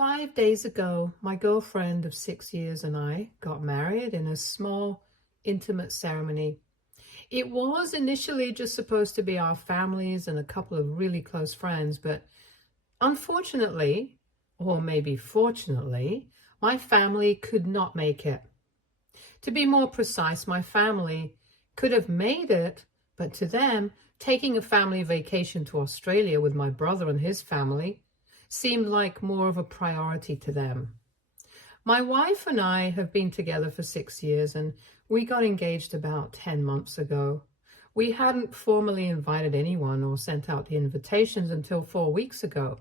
5 days ago, my girlfriend of 6 years and I got married in a small, intimate ceremony. It was initially just supposed to be our families and a couple of really close friends, but unfortunately, or maybe fortunately, my family could not make it. To be more precise, my family could have made it, but to them, taking a family vacation to Australia with my brother and his family seemed like more of a priority to them. My wife and I have been together for 6 years, and we got engaged about 10 months ago. We hadn't formally invited anyone or sent out the invitations until 4 weeks ago,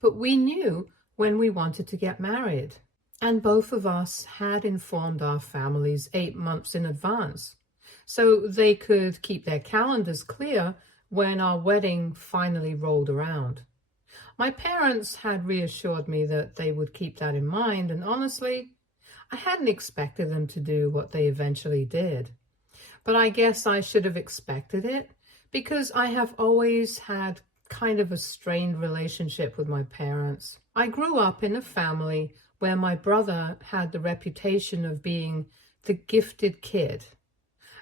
but we knew when we wanted to get married. And both of us had informed our families 8 months in advance, so they could keep their calendars clear when our wedding finally rolled around. My parents had reassured me that they would keep that in mind, and honestly, I hadn't expected them to do what they eventually did. But I guess I should have expected it, because I have always had kind of a strained relationship with my parents. I grew up in a family where my brother had the reputation of being the gifted kid,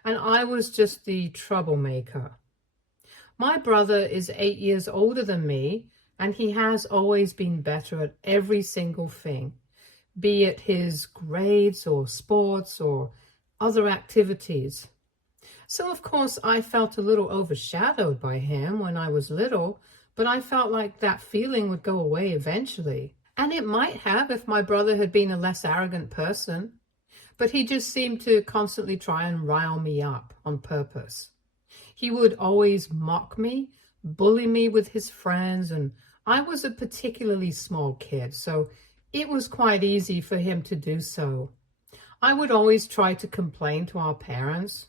and I was just the troublemaker. My brother is 8 years older than me, and he has always been better at every single thing, be it his grades or sports or other activities. So of course I felt a little overshadowed by him when I was little, but I felt like that feeling would go away eventually. And it might have if my brother had been a less arrogant person, but he just seemed to constantly try and rile me up on purpose. He would always mock me, bully me with his friends, and I was a particularly small kid, so it was quite easy for him to do so. I would always try to complain to our parents,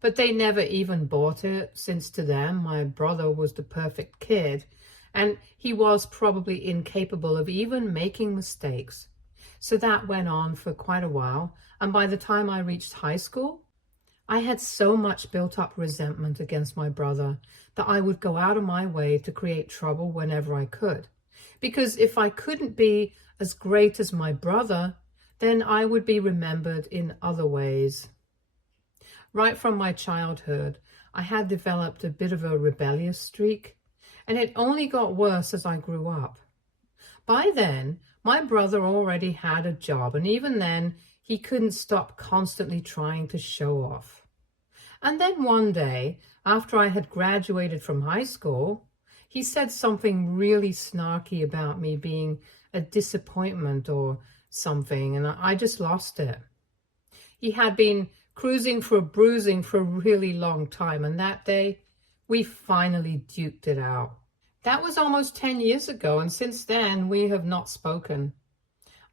but they never even bought it, since to them my brother was the perfect kid, and he was probably incapable of even making mistakes. So that went on for quite a while, and by the time I reached high school, I had so much built up resentment against my brother that I would go out of my way to create trouble whenever I could. Because if I couldn't be as great as my brother, then I would be remembered in other ways. Right from my childhood, I had developed a bit of a rebellious streak, and it only got worse as I grew up. By then, my brother already had a job, and even then, he couldn't stop constantly trying to show off. And then one day, after I had graduated from high school, he said something really snarky about me being a disappointment or something, and I just lost it. He had been cruising for a bruising for a really long time, and that day, we finally duked it out. That was almost 10 years ago, and since then, we have not spoken.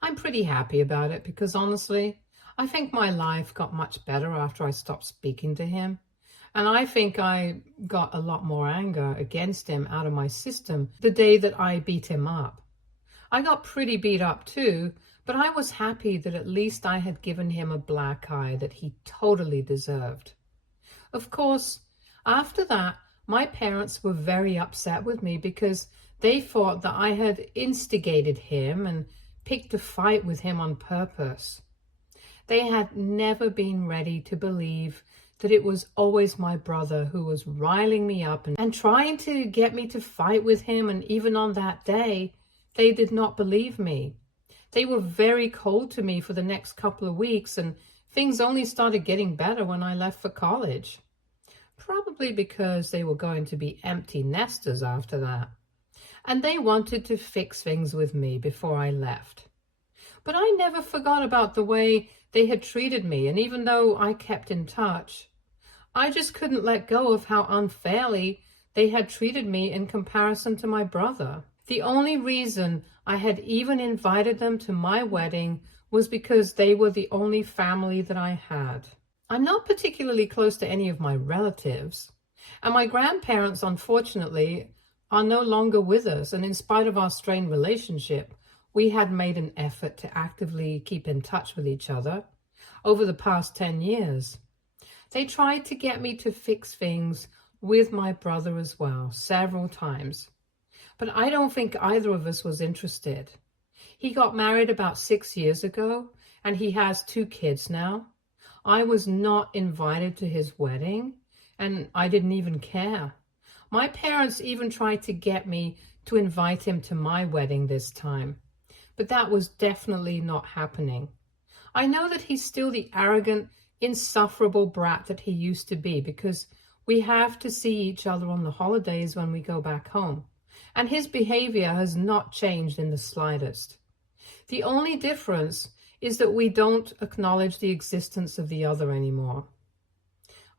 I'm pretty happy about it because honestly, I think my life got much better after I stopped speaking to him. And I think I got a lot more anger against him out of my system the day that I beat him up. I got pretty beat up too, but I was happy that at least I had given him a black eye that he totally deserved. Of course, after that, my parents were very upset with me because they thought that I had instigated him and picked a fight with him on purpose. They had never been ready to believe that it was always my brother who was riling me up and trying to get me to fight with him, and even on that day, they did not believe me. They were very cold to me for the next couple of weeks, and things only started getting better when I left for college. Probably because they were going to be empty nesters after that. And they wanted to fix things with me before I left. But I never forgot about the way they had treated me, and even though I kept in touch, I just couldn't let go of how unfairly they had treated me in comparison to my brother. The only reason I had even invited them to my wedding was because they were the only family that I had. I'm not particularly close to any of my relatives, and my grandparents, unfortunately, are no longer with us, and in spite of our strained relationship, we had made an effort to actively keep in touch with each other over the past 10 years. They tried to get me to fix things with my brother as well, several times. But I don't think either of us was interested. He got married about 6 years ago, and he has 2 kids now. I was not invited to his wedding, and I didn't even care. My parents even tried to get me to invite him to my wedding this time, but that was definitely not happening. I know that he's still the arrogant, insufferable brat that he used to be, because we have to see each other on the holidays when we go back home, and his behavior has not changed in the slightest. The only difference is that we don't acknowledge the existence of the other anymore.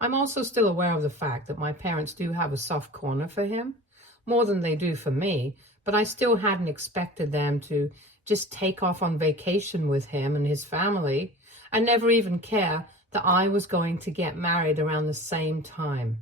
I'm also still aware of the fact that my parents do have a soft corner for him, more than they do for me, but I still hadn't expected them to just take off on vacation with him and his family and never even care that I was going to get married around the same time.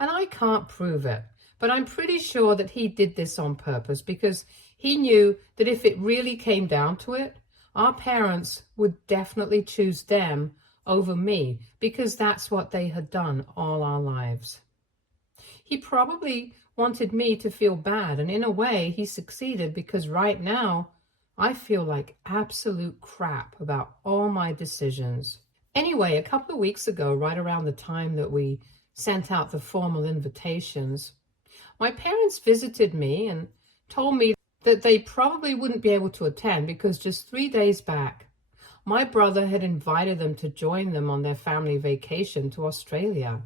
And I can't prove it, but I'm pretty sure that he did this on purpose, because he knew that if it really came down to it, our parents would definitely choose them over me, because that's what they had done all our lives. He probably wanted me to feel bad, and in a way he succeeded, because right now I feel like absolute crap about all my decisions. Anyway, a couple of weeks ago, right around the time that we sent out the formal invitations, my parents visited me and told me that they probably wouldn't be able to attend because just 3 days back, my brother had invited them to join them on their family vacation to Australia.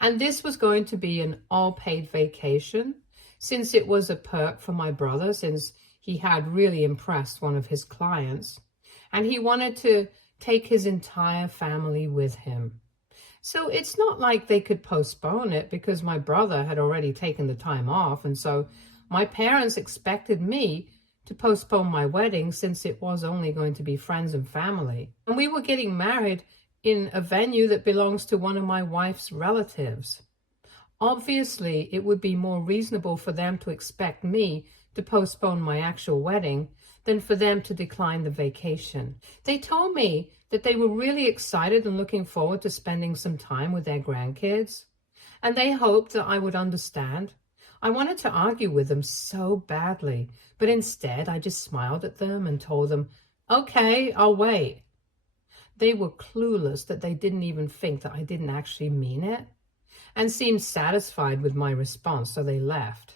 And this was going to be an all-paid vacation, since it was a perk for my brother, since he had really impressed one of his clients, and he wanted to take his entire family with him. So it's not like they could postpone it, because my brother had already taken the time off, and so my parents expected me to postpone my wedding, since it was only going to be friends and family. And we were getting married in a venue that belongs to one of my wife's relatives. Obviously, it would be more reasonable for them to expect me to postpone my actual wedding than for them to decline the vacation. They told me that they were really excited and looking forward to spending some time with their grandkids, and they hoped that I would understand. I wanted to argue with them so badly, but instead I just smiled at them and told them, okay, I'll wait. They were clueless that they didn't even think that I didn't actually mean it, and seemed satisfied with my response, so they left.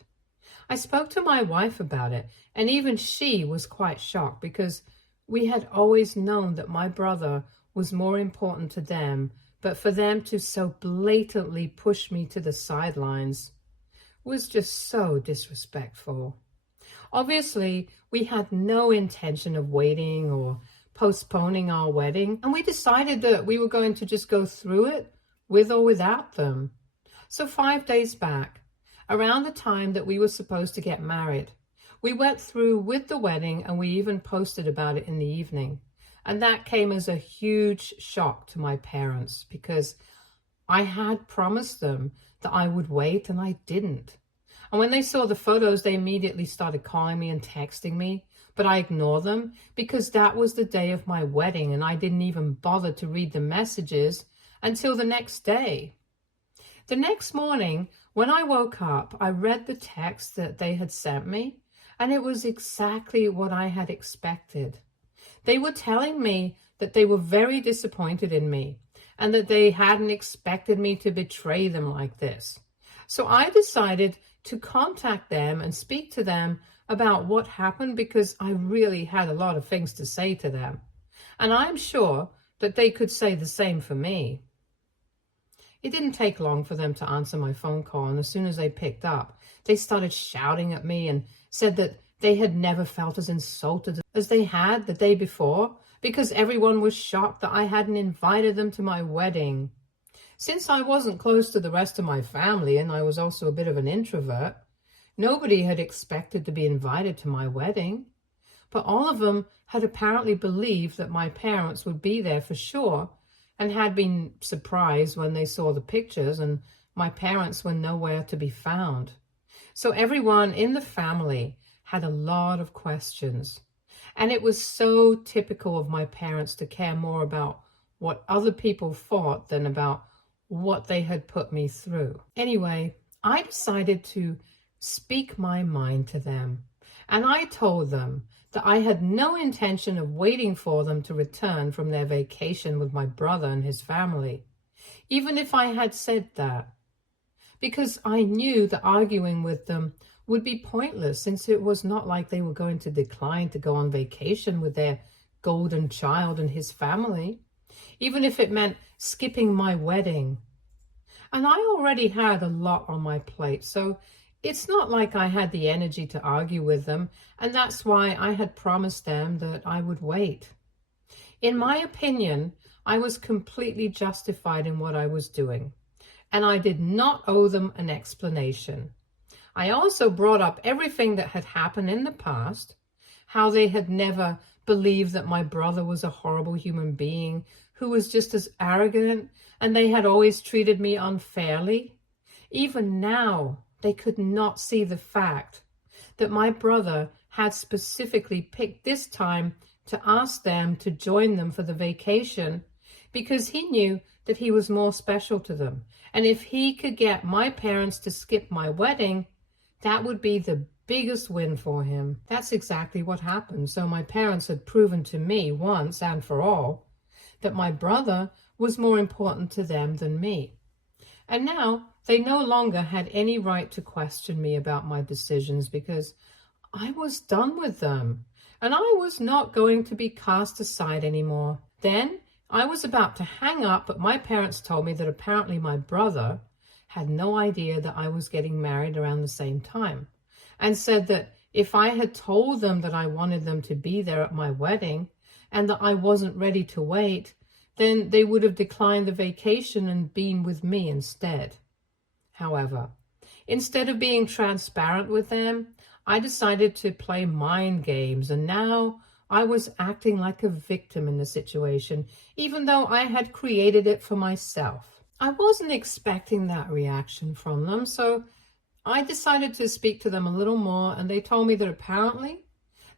I spoke to my wife about it, and even she was quite shocked, because we had always known that my brother was more important to them, but for them to so blatantly push me to the sidelines was just so disrespectful. Obviously, we had no intention of waiting or postponing our wedding, and we decided that we were going to just go through it with or without them. So 5 days back, around the time that we were supposed to get married, we went through with the wedding, and we even posted about it in the evening. And that came as a huge shock to my parents, because I had promised them that I would wait, and I didn't. And when they saw the photos, they immediately started calling me and texting me, but I ignored them, because that was the day of my wedding, and I didn't even bother to read the messages until the next day. The next morning, when I woke up, I read the text that they had sent me, and it was exactly what I had expected. They were telling me that they were very disappointed in me, and that they hadn't expected me to betray them like this. So I decided to contact them and speak to them about what happened, because I really had a lot of things to say to them. And I'm sure that they could say the same for me. It didn't take long for them to answer my phone call, and as soon as they picked up, they started shouting at me and said that they had never felt as insulted as they had the day before, because everyone was shocked that I hadn't invited them to my wedding. Since I wasn't close to the rest of my family, and I was also a bit of an introvert, nobody had expected to be invited to my wedding. But all of them had apparently believed that my parents would be there for sure, and had been surprised when they saw the pictures and my parents were nowhere to be found. So everyone in the family had a lot of questions. And it was so typical of my parents to care more about what other people thought than about what they had put me through. Anyway, I decided to speak my mind to them. And I told them that I had no intention of waiting for them to return from their vacation with my brother and his family, even if I had said that, because I knew that arguing with them would be pointless, since it was not like they were going to decline to go on vacation with their golden child and his family, even if it meant skipping my wedding. And I already had a lot on my plate, so it's not like I had the energy to argue with them, and that's why I had promised them that I would wait. In my opinion, I was completely justified in what I was doing, and I did not owe them an explanation. I also brought up everything that had happened in the past, how they had never believed that my brother was a horrible human being who was just as arrogant, and they had always treated me unfairly. Even now, they could not see the fact that my brother had specifically picked this time to ask them to join them for the vacation because he knew that he was more special to them. And if he could get my parents to skip my wedding, that would be the biggest win for him. That's exactly what happened. So my parents had proven to me once and for all that my brother was more important to them than me. And now they no longer had any right to question me about my decisions because I was done with them and I was not going to be cast aside anymore. Then I was about to hang up, but my parents told me that apparently my brother had no idea that I was getting married around the same time, and said that if I had told them that I wanted them to be there at my wedding and that I wasn't ready to wait, then they would have declined the vacation and been with me instead. However, instead of being transparent with them, I decided to play mind games, and now I was acting like a victim in the situation, even though I had created it for myself. I wasn't expecting that reaction from them, so I decided to speak to them a little more, and they told me that apparently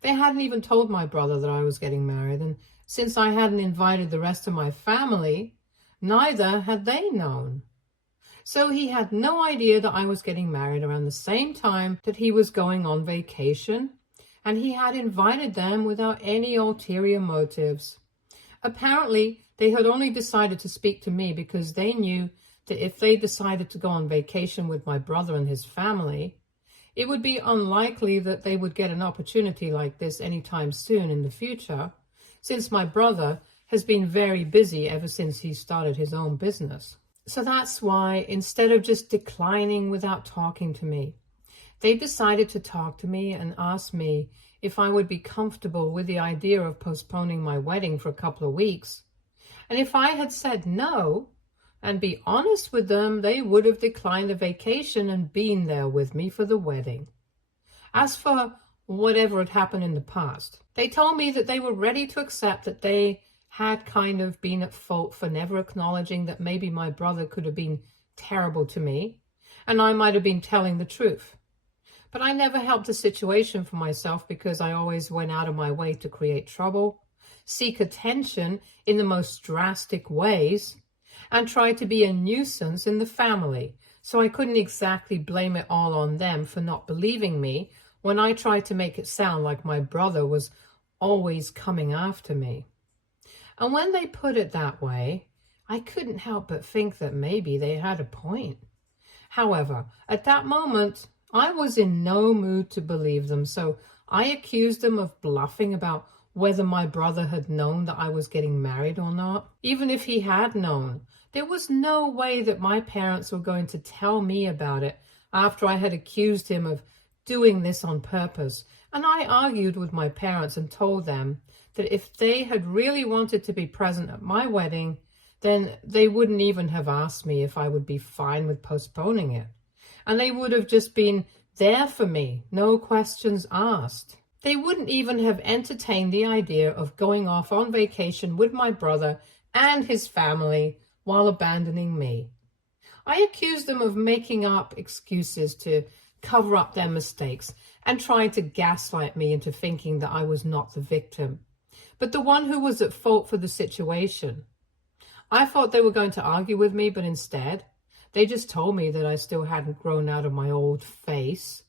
they hadn't even told my brother that I was getting married, and since I hadn't invited the rest of my family, neither had they known. So he had no idea that I was getting married around the same time that he was going on vacation, and he had invited them without any ulterior motives. Apparently, they had only decided to speak to me because they knew that if they decided to go on vacation with my brother and his family, it would be unlikely that they would get an opportunity like this anytime soon in the future, since my brother has been very busy ever since he started his own business. So that's why, instead of just declining without talking to me, they decided to talk to me and ask me if I would be comfortable with the idea of postponing my wedding for a couple of weeks. And if I had said no, and be honest with them, they would have declined the vacation and been there with me for the wedding. As for whatever had happened in the past, they told me that they were ready to accept that they had kind of been at fault for never acknowledging that maybe my brother could have been terrible to me, and I might have been telling the truth. But I never helped the situation for myself because I always went out of my way to create trouble, seek attention in the most drastic ways, and try to be a nuisance in the family. So I couldn't exactly blame it all on them for not believing me when I tried to make it sound like my brother was always coming after me. And when they put it that way, I couldn't help but think that maybe they had a point. However, at that moment, I was in no mood to believe them, so I accused them of bluffing about whether my brother had known that I was getting married or not. Even if he had known, there was no way that my parents were going to tell me about it after I had accused him of doing this on purpose. And I argued with my parents and told them that if they had really wanted to be present at my wedding, then they wouldn't even have asked me if I would be fine with postponing it. And they would have just been there for me, no questions asked. They wouldn't even have entertained the idea of going off on vacation with my brother and his family while abandoning me. I accused them of making up excuses to cover up their mistakes and trying to gaslight me into thinking that I was not the victim, but the one who was at fault for the situation. I thought they were going to argue with me, but instead, they just told me that I still hadn't grown out of my old face,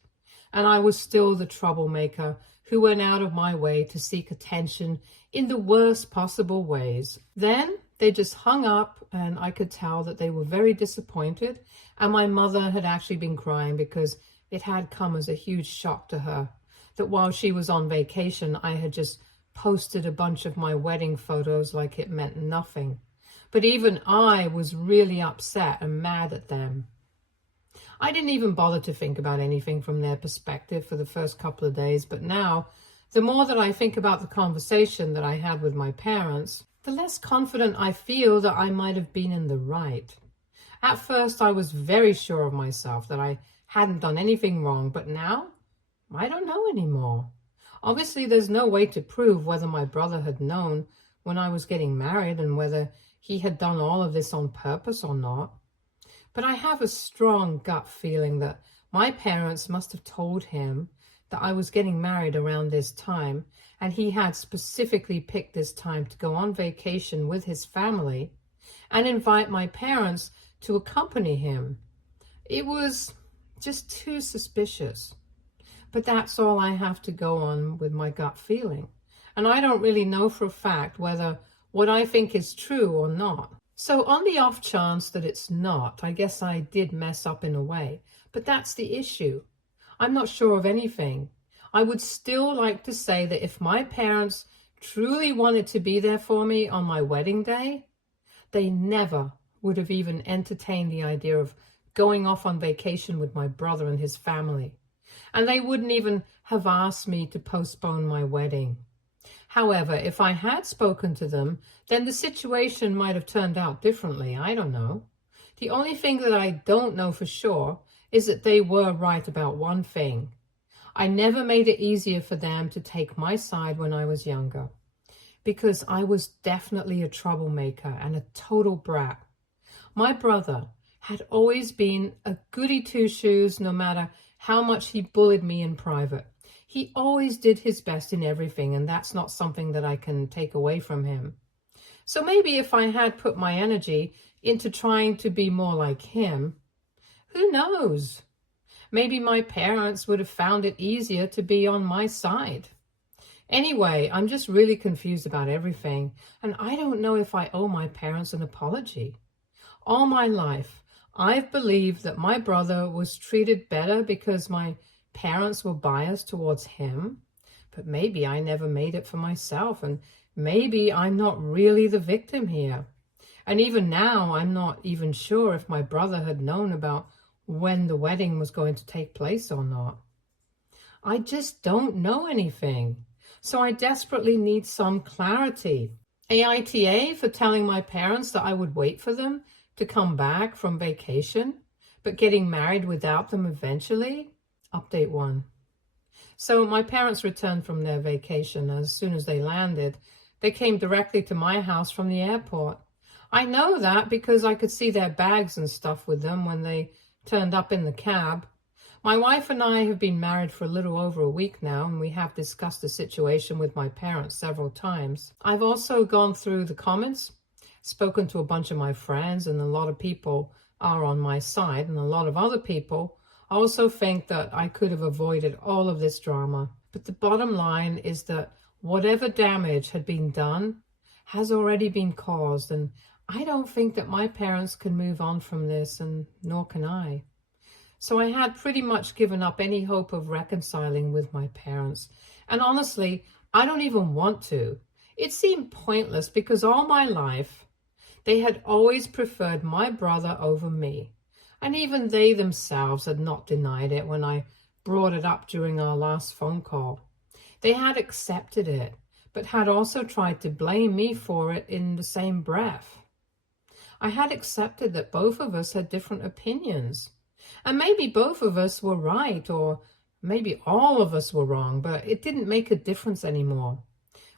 and I was still the troublemaker who went out of my way to seek attention in the worst possible ways. Then they just hung up, and I could tell that they were very disappointed, and my mother had actually been crying because it had come as a huge shock to her that while she was on vacation, I had just posted a bunch of my wedding photos like it meant nothing. But even I was really upset and mad at them. I didn't even bother to think about anything from their perspective for the first couple of days, but now, the more that I think about the conversation that I had with my parents, the less confident I feel that I might have been in the right. At first, I was very sure of myself that I hadn't done anything wrong, but now, I don't know anymore. Obviously, there's no way to prove whether my brother had known when I was getting married and whether he had done all of this on purpose or not. But I have a strong gut feeling that my parents must have told him that I was getting married around this time, and he had specifically picked this time to go on vacation with his family and invite my parents to accompany him. It was just too suspicious. But that's all I have to go on with my gut feeling. And I don't really know for a fact whether what I think is true or not. So on the off chance that it's not, I guess I did mess up in a way. But that's the issue. I'm not sure of anything. I would still like to say that if my parents truly wanted to be there for me on my wedding day, they never would have even entertained the idea of going off on vacation with my brother and his family. And they wouldn't even have asked me to postpone my wedding. However, if I had spoken to them, then the situation might have turned out differently. I don't know. The only thing that I don't know for sure is that they were right about one thing. I never made it easier for them to take my side when I was younger, because I was definitely a troublemaker and a total brat. My brother had always been a goody two-shoes no matter how much he bullied me in private. He always did his best in everything, and that's not something that I can take away from him. So maybe if I had put my energy into trying to be more like him, who knows? Maybe my parents would have found it easier to be on my side. Anyway, I'm just really confused about everything, and I don't know if I owe my parents an apology. All my life, I've believed that my brother was treated better because my parents were biased towards him, but maybe I never made it for myself, and maybe I'm not really the victim here. And even now, I'm not even sure if my brother had known about when the wedding was going to take place or not. I just don't know anything, so I desperately need some clarity. AITA for telling my parents that I would wait for them to come back from vacation, but getting married without them eventually. Update 1. So my parents returned from their vacation. As soon as they landed, they came directly to my house from the airport. I know that because I could see their bags and stuff with them when they turned up in the cab. My wife and I have been married for a little over a week now, and we have discussed the situation with my parents several times. I've also gone through the comments, spoken to a bunch of my friends, and a lot of people are on my side, and a lot of other people also think that I could have avoided all of this drama. But the bottom line is that whatever damage had been done has already been caused, and I don't think that my parents can move on from this, and nor can I. So I had pretty much given up any hope of reconciling with my parents. And honestly, I don't even want to. It seemed pointless because all my life, they had always preferred my brother over me. And even they themselves had not denied it when I brought it up during our last phone call. They had accepted it, but had also tried to blame me for it in the same breath. I had accepted that both of us had different opinions. And maybe both of us were right, or maybe all of us were wrong, but it didn't make a difference anymore.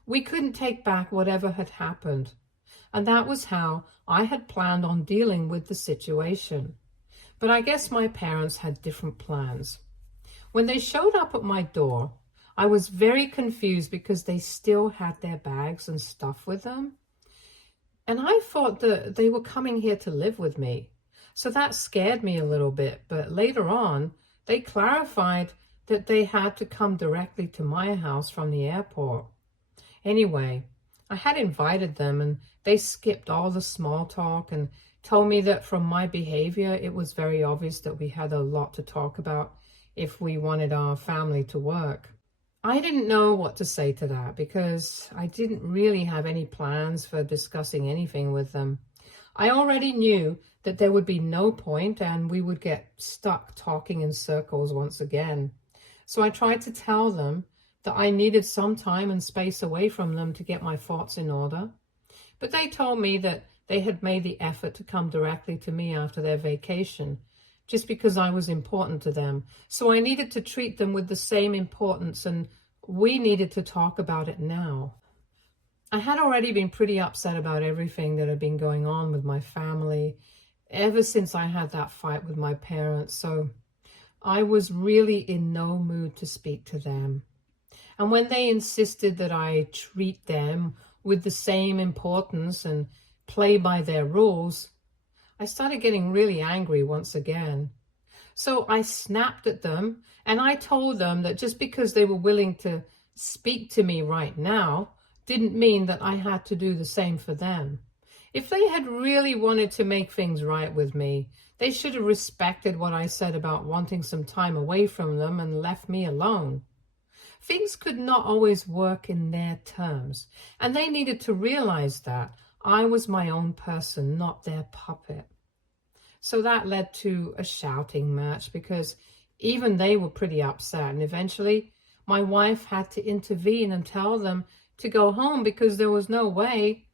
We couldn't take back whatever had happened. And that was how I had planned on dealing with the situation. But I guess my parents had different plans. When they showed up at my door, I was very confused because they still had their bags and stuff with them. And I thought that they were coming here to live with me. So that scared me a little bit. But later on, they clarified that they had to come directly to my house from the airport. Anyway, I had invited them and they skipped all the small talk and told me that from my behavior, it was very obvious that we had a lot to talk about if we wanted our family to work. I didn't know what to say to that because I didn't really have any plans for discussing anything with them. I already knew that there would be no point and we would get stuck talking in circles once again. So I tried to tell them that I needed some time and space away from them to get my thoughts in order. But they told me that they had made the effort to come directly to me after their vacation, just because I was important to them. So I needed to treat them with the same importance and we needed to talk about it now. I had already been pretty upset about everything that had been going on with my family ever since I had that fight with my parents. So I was really in no mood to speak to them. And when they insisted that I treat them with the same importance and play by their rules, I started getting really angry once again. So I snapped at them and I told them that just because they were willing to speak to me right now didn't mean that I had to do the same for them. If they had really wanted to make things right with me, they should have respected what I said about wanting some time away from them and left me alone. Things could not always work in their terms, and they needed to realize that I was my own person, not their puppet. So that led to a shouting match because even they were pretty upset, and eventually my wife had to intervene and tell them to go home because there was no way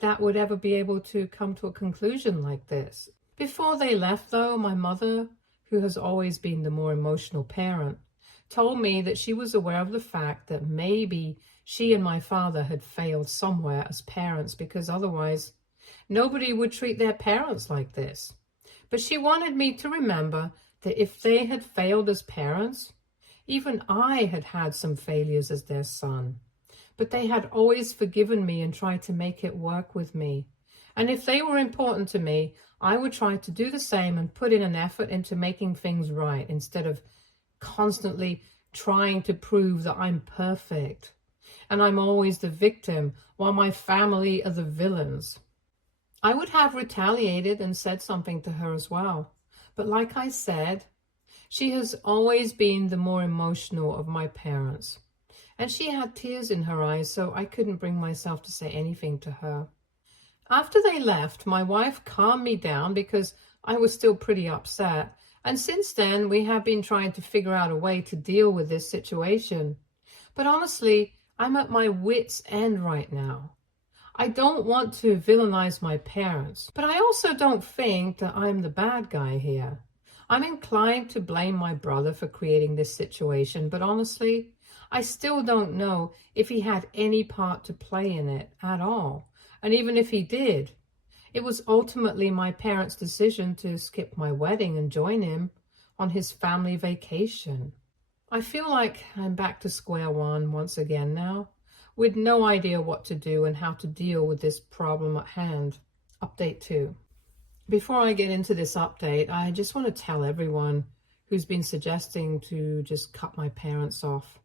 that would ever be able to come to a conclusion like this. Before they left, though, my mother, who has always been the more emotional parent, told me that she was aware of the fact that maybe she and my father had failed somewhere as parents because otherwise nobody would treat their parents like this. But she wanted me to remember that if they had failed as parents, even I had had some failures as their son. But they had always forgiven me and tried to make it work with me. And if they were important to me, I would try to do the same and put in an effort into making things right instead of constantly trying to prove that I'm perfect and I'm always the victim while my family are the villains. I would have retaliated and said something to her as well. But like I said, she has always been the more emotional of my parents. And she had tears in her eyes, so I couldn't bring myself to say anything to her. After they left, my wife calmed me down because I was still pretty upset. And since then, we have been trying to figure out a way to deal with this situation. But honestly, I'm at my wit's end right now. I don't want to villainize my parents, but I also don't think that I'm the bad guy here. I'm inclined to blame my brother for creating this situation, but honestly, I still don't know if he had any part to play in it at all. And even if he did, it was ultimately my parents' decision to skip my wedding and join him on his family vacation. I feel like I'm back to square one once again now, with no idea what to do and how to deal with this problem at hand. Update 2. Before I get into this update, I just want to tell everyone who's been suggesting to just cut my parents off.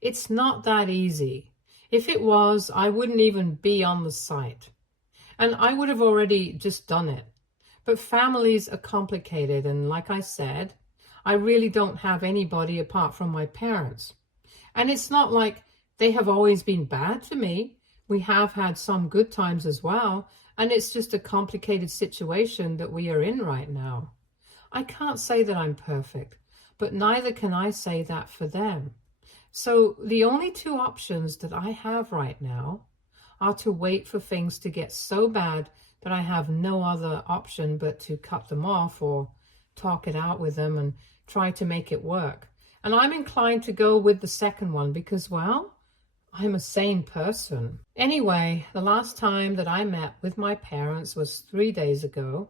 It's not that easy. If it was, I wouldn't even be on the site. And I would have already just done it. But families are complicated, and like I said, I really don't have anybody apart from my parents. And it's not like they have always been bad to me. We have had some good times as well, and it's just a complicated situation that we are in right now. I can't say that I'm perfect, but neither can I say that for them. So the only two options that I have right now are to wait for things to get so bad that I have no other option but to cut them off or talk it out with them and try to make it work. And I'm inclined to go with the second one because, well, I'm a sane person. Anyway, the last time that I met with my parents was 3 days ago,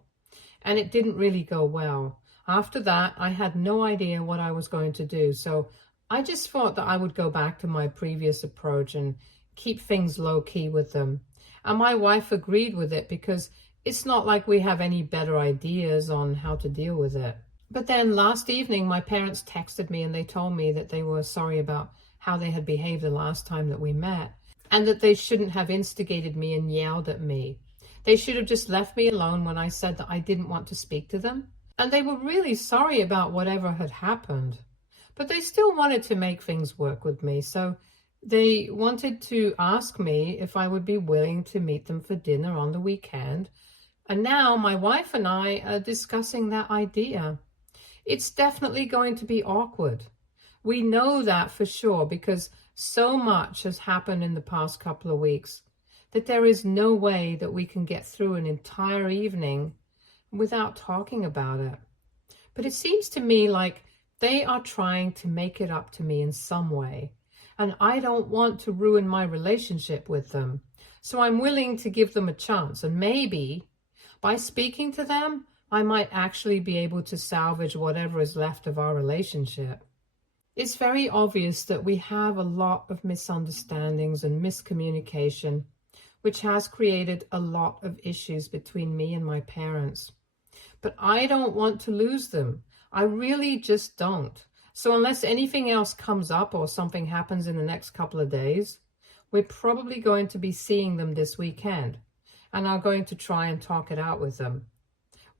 and it didn't really go well. After that, I had no idea what I was going to do, so I just thought that I would go back to my previous approach and keep things low-key with them. And my wife agreed with it because it's not like we have any better ideas on how to deal with it. But then last evening, my parents texted me and they told me that they were sorry about how they had behaved the last time that we met, and that they shouldn't have instigated me and yelled at me. They should have just left me alone when I said that I didn't want to speak to them. And they were really sorry about whatever had happened. But they still wanted to make things work with me, so they wanted to ask me if I would be willing to meet them for dinner on the weekend. And now my wife and I are discussing that idea. It's definitely going to be awkward. We know that for sure because so much has happened in the past couple of weeks that there is no way that we can get through an entire evening without talking about it. But it seems to me like they are trying to make it up to me in some way, and I don't want to ruin my relationship with them. So I'm willing to give them a chance, and maybe by speaking to them, I might actually be able to salvage whatever is left of our relationship. It's very obvious that we have a lot of misunderstandings and miscommunication, which has created a lot of issues between me and my parents. But I don't want to lose them. I really just don't. So unless anything else comes up or something happens in the next couple of days, we're probably going to be seeing them this weekend and are going to try and talk it out with them.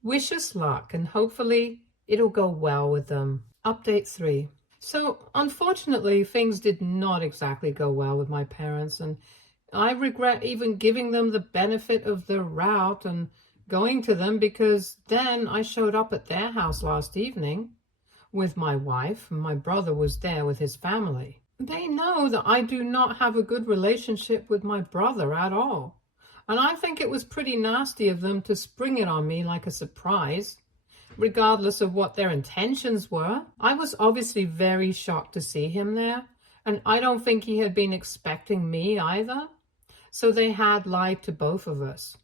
Wish us luck and hopefully it'll go well with them. Update 3. So unfortunately, things did not exactly go well with my parents, and I regret even giving them the benefit of the route and going to them, because then I showed up at their house last evening with my wife and my brother was there with his family. They know that I do not have a good relationship with my brother at all. And I think it was pretty nasty of them to spring it on me like a surprise, regardless of what their intentions were. I was obviously very shocked to see him there, and I don't think he had been expecting me either. So they had lied to both of us.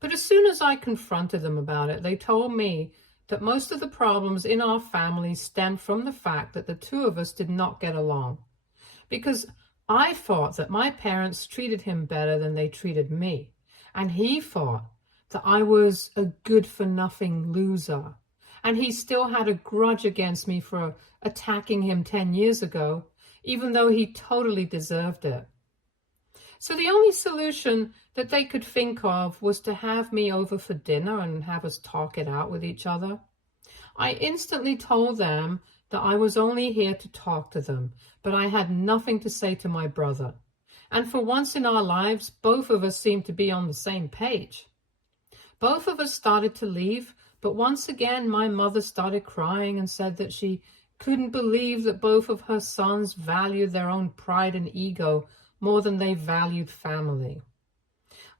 But as soon as I confronted them about it, they told me that most of the problems in our family stemmed from the fact that the two of us did not get along. Because I thought that my parents treated him better than they treated me. And he thought that I was a good-for-nothing loser. And he still had a grudge against me for attacking him 10 years ago, even though he totally deserved it. So the only solution that they could think of was to have me over for dinner and have us talk it out with each other. I instantly told them that I was only here to talk to them, but I had nothing to say to my brother. And for once in our lives, both of us seemed to be on the same page. Both of us started to leave, but once again my mother started crying and said that she couldn't believe that both of her sons valued their own pride and ego more than they valued family.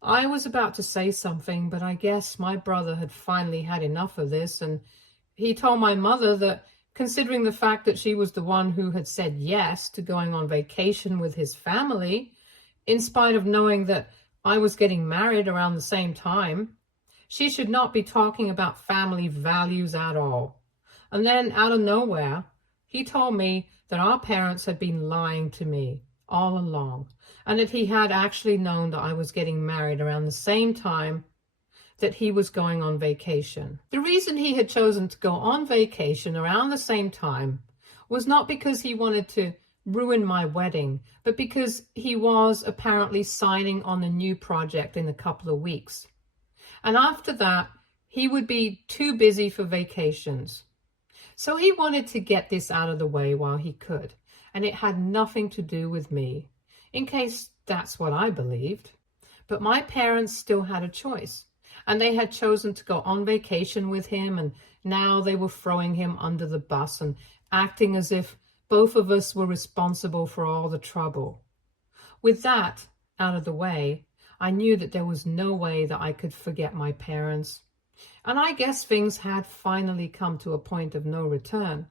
I was about to say something, but I guess my brother had finally had enough of this, and he told my mother that considering the fact that she was the one who had said yes to going on vacation with his family, in spite of knowing that I was getting married around the same time, she should not be talking about family values at all. And then out of nowhere, he told me that our parents had been lying to me all along, and that he had actually known that I was getting married around the same time that he was going on vacation. The reason he had chosen to go on vacation around the same time was not because he wanted to ruin my wedding, but because he was apparently signing on a new project in a couple of weeks. And after that, he would be too busy for vacations. So he wanted to get this out of the way while he could, and it had nothing to do with me, in case that's what I believed. But my parents still had a choice, and they had chosen to go on vacation with him, and now they were throwing him under the bus and acting as if both of us were responsible for all the trouble. With that out of the way, I knew that there was no way that I could forget my parents. And I guess things had finally come to a point of no return.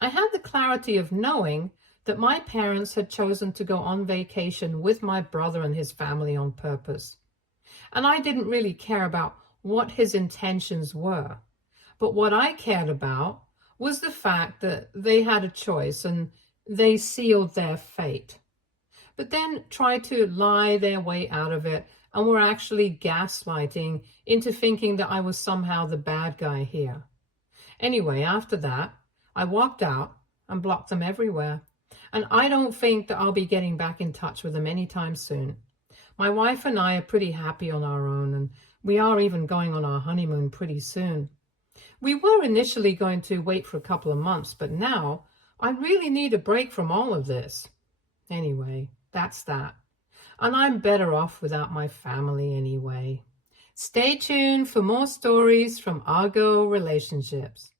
I had the clarity of knowing that my parents had chosen to go on vacation with my brother and his family on purpose. And I didn't really care about what his intentions were. But what I cared about was the fact that they had a choice and they sealed their fate. But then tried to lie their way out of it and were actually gaslighting into thinking that I was somehow the bad guy here. Anyway, after that, I walked out and blocked them everywhere. And I don't think that I'll be getting back in touch with them anytime soon. My wife and I are pretty happy on our own, and we are even going on our honeymoon pretty soon. We were initially going to wait for a couple of months, but now I really need a break from all of this. Anyway, that's that. And I'm better off without my family anyway. Stay tuned for more stories from Argo Relationships.